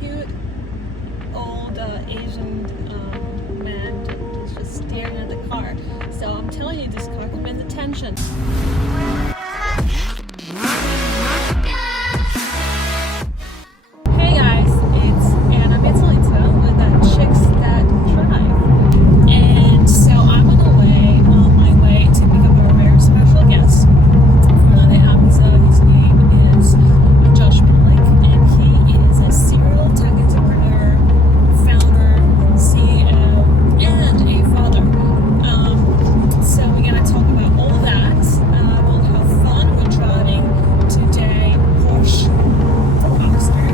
cute old Asian man who's just staring at the car. So I'm telling you, this car commands attention. Hey guys, it's Anna Metzalita with Chicks That Drive. And so I'm on my way to pick up a very special guest. His name is Josh Melick, and he is a serial tech entrepreneur, founder, CEO, and a father. So we're going to talk about all that. We'll have fun. We're driving today Porsche Boxter,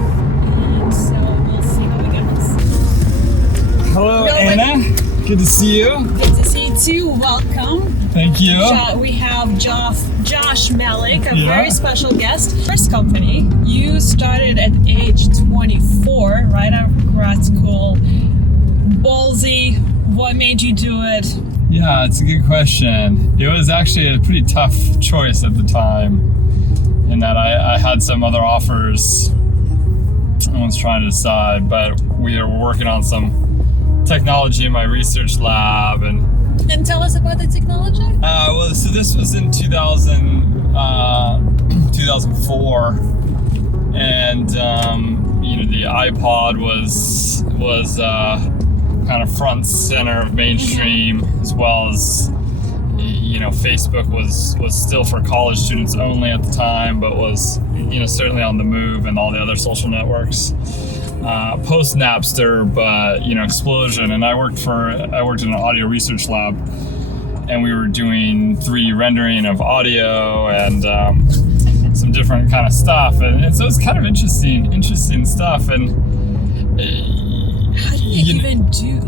and so we'll see how it goes. Hello, Anna. Good to see you. Good to see you too. Welcome. Thank you. We have Josh Melick, a very special guest. First company, you started at age 24, right out of grad school. Ballsy. What made you do it? Yeah, it's a good question. It was actually a pretty tough choice at the time, in that I had some other offers I was trying to decide, but we were working on some technology in my research lab. And tell us about the technology. Well, so this was in 2004, and the iPod was kind of front center of mainstream, as well as Facebook was still for college students only at the time, but was certainly on the move, and all the other social networks. Post Napster, but explosion. And I worked in an audio research lab, and we were doing 3D rendering of audio and some different kind of stuff, and so it's kind of interesting stuff. And how do you even do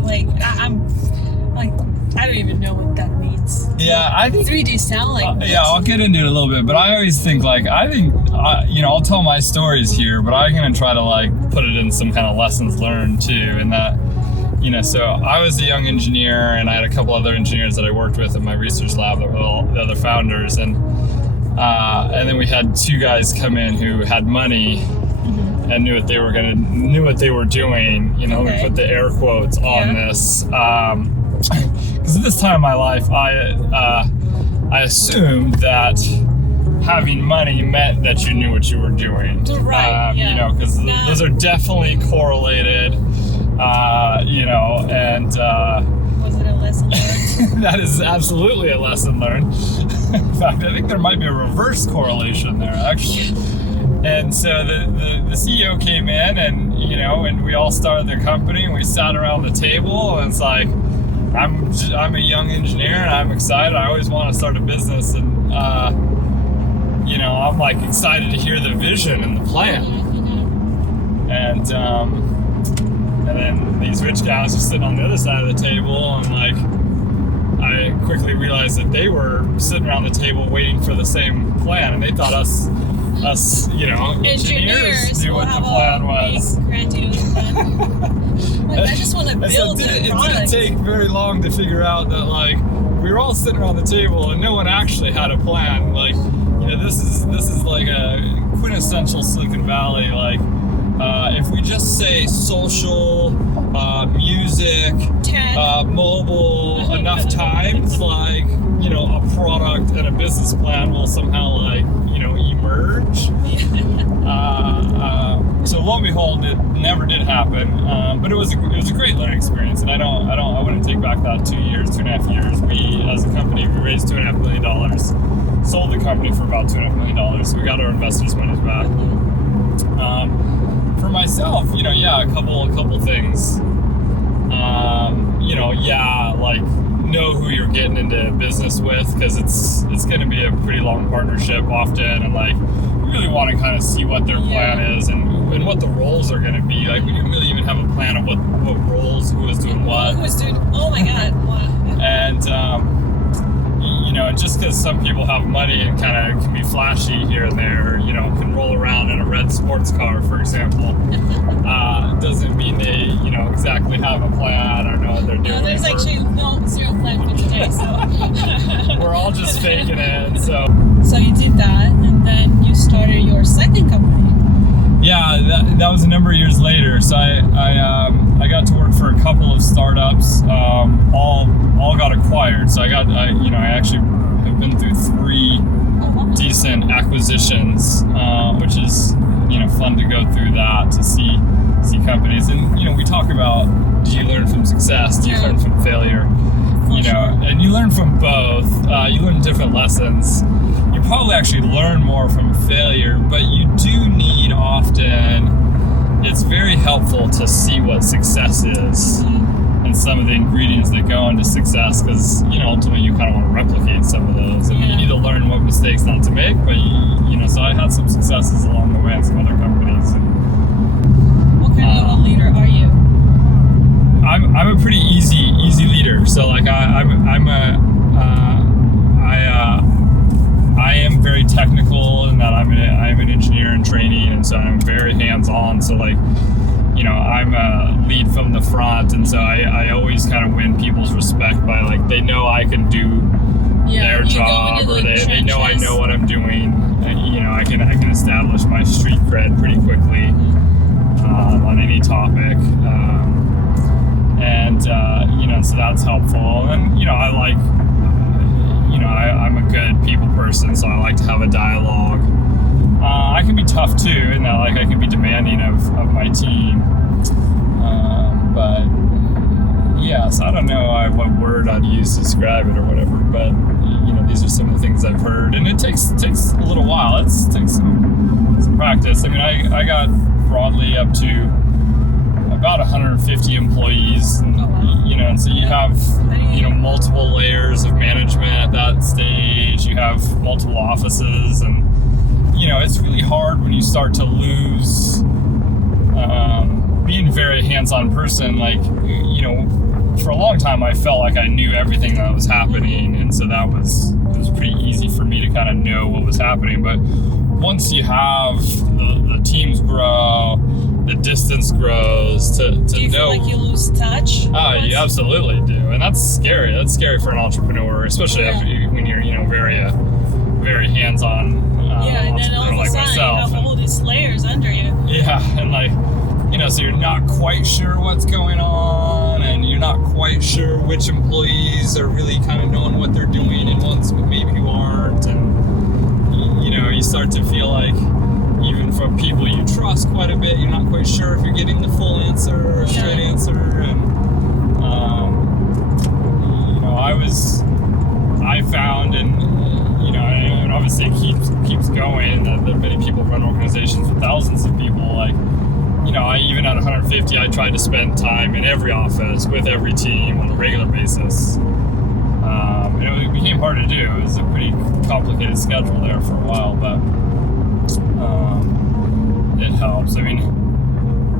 I don't even know what that means. Yeah, I think 3D sound yeah, I'll get into it a little bit, but I always think I'll tell my stories here, but I'm gonna try to put it in some kind of lessons learned too, and that so I was a young engineer, and I had a couple other engineers that I worked with in my research lab that were all the other founders, and then we had 2 guys come in who had money and knew what they were doing. Let me put the air quotes on this. Because at this time in my life, I assumed that having money meant that you knew what you were doing. Right. Because those are definitely correlated. And was it a lesson learned? that is absolutely a lesson learned. In fact, I think there might be a reverse correlation there, actually. And so the CEO came in, and and we all started the company, and we sat around the table, and it's like, I'm a young engineer, and I'm excited. I always want to start a business, and I'm excited to hear the vision and the plan. And then these rich guys are sitting on the other side of the table, and I quickly realized that they were sitting around the table waiting for the same plan, and they thought us engineers knew what the plan was. I just want to build it didn't take very long to figure out that we were all sitting around the table, and no one actually had a plan. This is like a quintessential Silicon Valley. If we just say social, music, mobile enough times, a product and a business plan will somehow emerge. So lo and behold, it never did happen. But it was a great learning experience, and I wouldn't take back that 2.5 years. We, as a company, we raised $2.5 million, sold the company for about $2.5 million. So we got our investors' monies back. For myself, a couple things. Know who you're getting into business with, because it's going to be a pretty long partnership often, and you really want to kind of see what their plan is and what the roles are going to be. We didn't really even have a plan of what roles, who was doing what. Who was doing? Oh my God! Wow. And just because some people have money and kind of can be flashy here and there, can roll around in a red sports car, for example, doesn't mean they, exactly have a plan or know what they're doing. No, there's actually zero plan for today, so we're all just faking it. So you did that, and then you started your second company. that was a number of years later. So I got to work for a couple of startups. All got acquired. So I actually have been through 3 decent acquisitions, which is fun to go through that to see companies. And we talk about, do you learn from success? Do you learn from failure? And you learn from both. You learn different lessons. You probably actually learn more from failure, but you do need often. It's very helpful to see what success is and some of the ingredients that go into success, because ultimately you kind of want to replicate some of those, and you need to learn what mistakes not to make. But so I had some successes along the way in some other companies. What kind of a leader are you? I'm a pretty easy leader. So like I am very technical in that I'm an engineer in training, and so I'm very hands-on. So like I'm a lead from the front, and so I always kind of win people's respect by like they know I can do their job, or they know I know what I'm doing. I can establish my street cred pretty quickly on any topic, and so that's helpful. And I like I'm a good people person, so I like to have a dialogue. I can be tough too, in that like I can be demanding of my team. But so I don't know what word I'd use to describe it or whatever. But these are some of the things I've heard, and it takes a little while. It takes some practice. I mean, I got broadly up to about 150 employees, and, and so you have multiple layers of management at that stage. You have multiple offices, and it's really hard when you start to lose being a very hands-on person. Like for a long time I felt like I knew everything that was happening, and so it was pretty easy for me to kind of know what was happening. But once you have the teams grow, the distance grows to do you know. Feel like you lose touch? You absolutely do, and that's scary. That's scary for an entrepreneur, especially when you're very hands-on. And then all of a like sudden myself, you have all these layers under you. Yeah, and like so you're not quite sure what's going on, and you're not quite sure which employees are really kind of knowing what they're doing, and ones maybe who aren't, and you start to feel like, even from people you trust quite a bit, you're not quite sure if you're getting the full answer or straight answer. And I found, and obviously it keeps going, that many people run organizations with thousands of people. Like even at 150, I tried to spend time in every office with every team on a regular basis. And it became hard to do. It was a pretty complicated schedule there for a while, but it helps. I mean,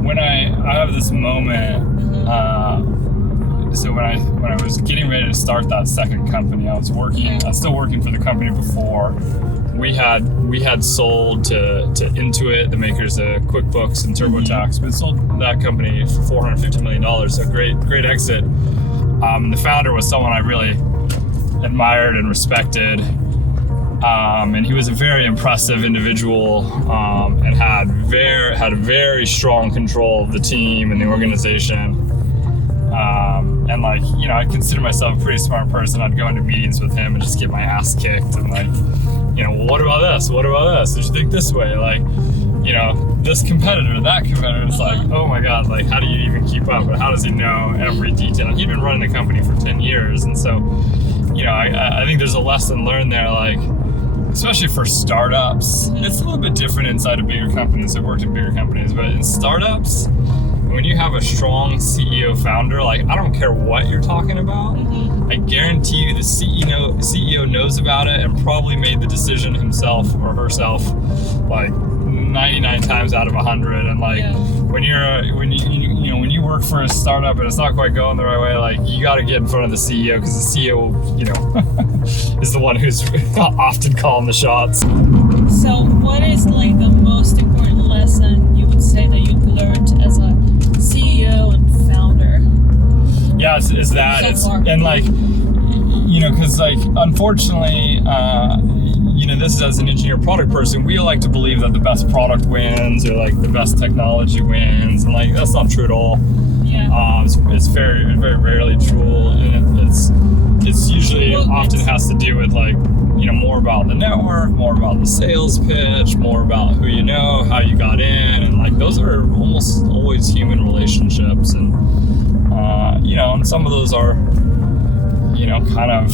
when I have this moment, so when I was getting ready to start that second company, I was still working for the company before. We had sold to Intuit, the makers of QuickBooks and TurboTax. We sold that company for $450 million. So great exit. The founder was someone I really admired and respected. And he was a very impressive individual, and had very strong control of the team and the organization. And like, I consider myself a pretty smart person. I'd go into meetings with him and just get my ass kicked, and like, well, what about this? What about this? Did you think this way? Like, this competitor, that competitor. It's like, oh my God, like, how do you even keep up? But how does he know every detail? He'd been running the company for 10 years. And so, I think there's a lesson learned there, like, especially for startups. It's a little bit different inside of bigger companies. I've worked in bigger companies, but in startups, when you have a strong CEO founder, like, I don't care what you're talking about. I guarantee you the CEO knows about it and probably made the decision himself or herself, like 99 times out of 100. And like, when you work for a startup and it's not quite going the right way, like, you got to get in front of the CEO, because the CEO, is the one who's often calling the shots. So what is like the most important lesson you would say that you've learned as a CEO and founder? Yeah, is that So far. and like, because like, unfortunately, this as an engineer product person, we like to believe that the best product wins, or like the best technology wins, and like that's not true at all. Yeah. It's very, very rarely true, and it's usually often has to do with like, more about the network, more about the sales pitch, more about who you know, how you got in, and like those are almost always human relationships, and and some of those are, kind of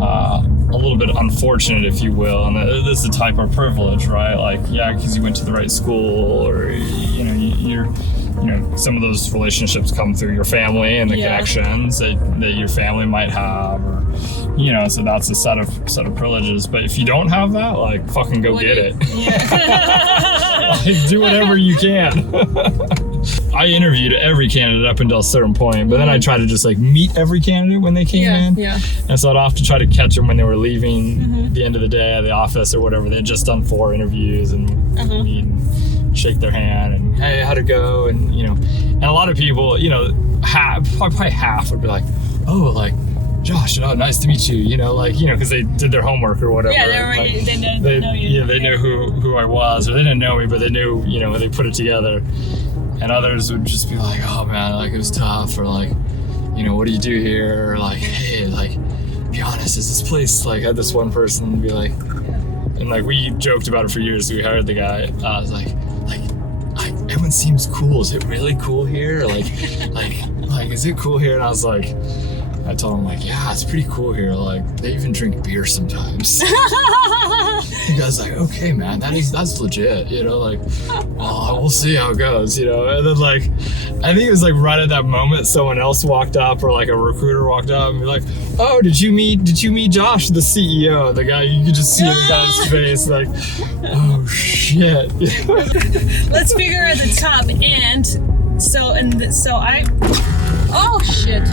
a little bit unfortunate, if you will, and this is a type of privilege, right? Like, yeah, because you went to the right school, or you're. Some of those relationships come through your family and the connections that your family might have, or so that's a set of privileges. But if you don't have that, like, fucking go get it. Yeah. Like, do whatever you can. I interviewed every candidate up until a certain point, but then I tried to just like meet every candidate when they came in. Yeah. And so I'd often try to catch them when they were leaving at the end of the day at the office or whatever. They'd just done 4 interviews, and meet and shake their hand and, hey, how'd it go? And and a lot of people, probably half would be like, oh, like, Josh, oh, nice to meet you, because they did their homework or whatever. Yeah, they know you. Yeah, they knew who I was, or they didn't know me, but they knew, they put it together. And others would just be like, oh man, like, it was tough, or like, what do you do here? Or like, hey, like, be honest, is this place, like, I had this one person be like, and like, we joked about it for years. We hired the guy. I was like, everyone seems cool. Is it really cool here? Like, is it cool here? And I was like, I told him, like, yeah, it's pretty cool here. Like, they even drink beer sometimes. The guy's like, okay, man, that's legit, like, well, we'll see how it goes, and then, like, I think it was like right at that moment someone else walked up, or like a recruiter walked up and be like, oh, did you meet Josh, the CEO? The guy, you could just see the guy's face, like, oh shit. Let's figure out the top, and so I, oh shit.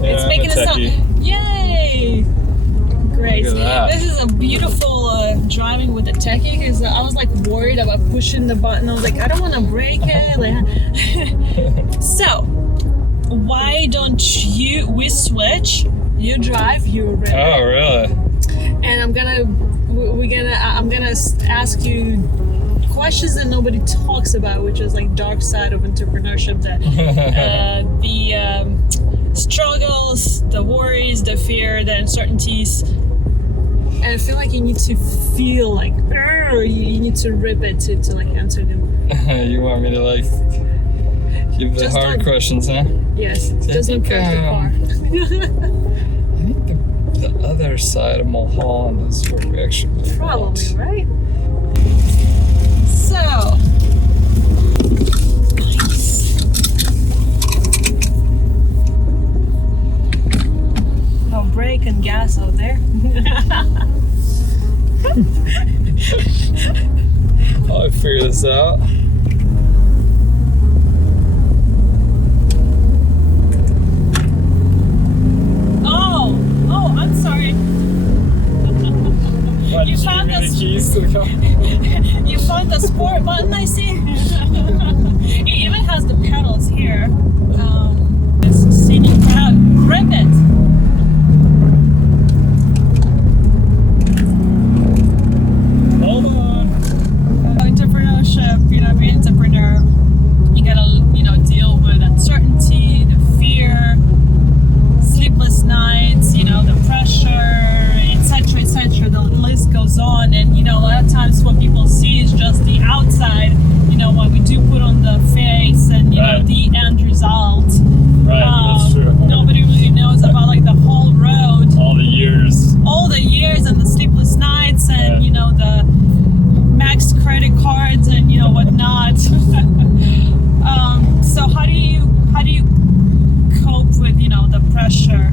It's making a sound. Yay! Great. This is a beautiful driving with the techie, because I was like worried about pushing the button. I was like, I don't want to break it. So, why don't we switch? You drive, you ride. Oh, really? And I'm gonna ask you questions that nobody talks about, which is like dark side of entrepreneurship, that the struggles, the worries, the fear, the uncertainties. And I feel like you need to feel like, you need to rip it to like answer them. You want me to like give the hard questions, huh? Yes, just don't crash the car. I think the other side of Mulholland is where we actually probably, right? So, no brake and gas out there. I'll figure this out. Oh, I'm sorry. You found the keys to the car? You found the sport button, I see. It even has the pedals here. This scenic route. Rip it. Hold on. Entrepreneurship, being an entrepreneur, you gotta, deal with uncertainty, the fear, sleepless nights, the pressure, etc. The list goes on, and a lot of times what people see is just the outside, what we do put on the face, and right. The end result. Right, that's true. Nobody really knows about like the whole road, all the years, and the sleepless nights, and the max credit cards, and whatnot. So how do you cope with the pressure?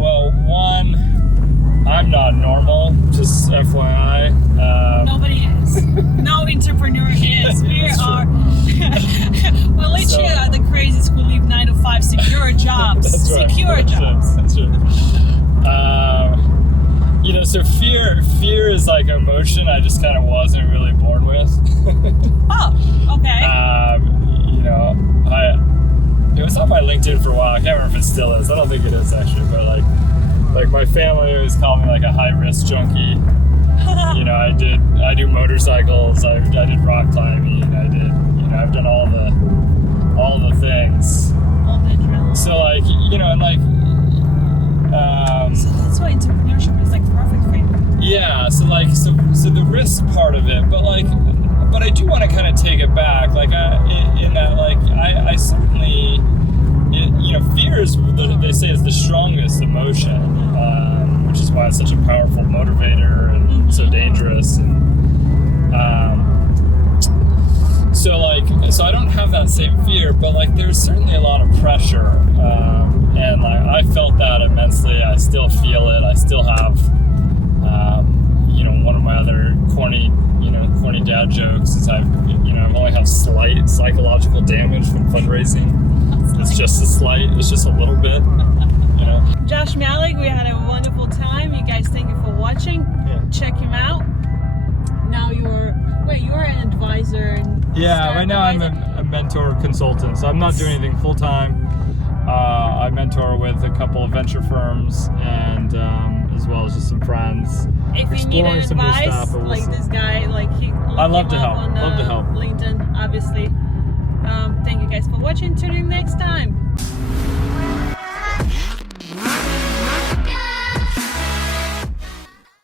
Well, one, I'm not normal, just FYI. Nobody is. No entrepreneur is. We are. Well, literally are the craziest who leave 9 to 5 secure jobs. That's right. Secure jobs. That's right. So fear is like an emotion I just kind of wasn't really born with. Oh, okay. it was on my LinkedIn for a while. I can't remember if it still is. I don't think it is actually, but like my family always called me like a high risk junkie. You know, I do motorcycles. I did rock climbing. I've done all the things. All the adrenaline. So like, you know, and like. So that's why entrepreneurship is like perfect for you. Yeah. So like, so the risk part of it, but I do want to kind of take it back. Like, in that, like, I certainly, you know, fear is, they say, is the strongest emotion, which is why it's such a powerful motivator and so dangerous. And so I don't have that same fear, but like, there's certainly a lot of pressure, and like I felt that immensely. I still feel it. I still have, you know, one of my other corny dad jokes is I've only have slight psychological damage from fundraising. It's just a little bit, you know. Josh Melick, we had a wonderful time. You guys, thank you for watching. Yeah. Check him out. Now you're an advisor. Yeah, right now I'm a mentor consultant, so I'm not doing anything full time. I mentor with a couple of venture firms and as well as just some friends. If you need advice, like this guy, like I love to help. On, love to help. LinkedIn, obviously. Thank you guys for watching. Tune in next time.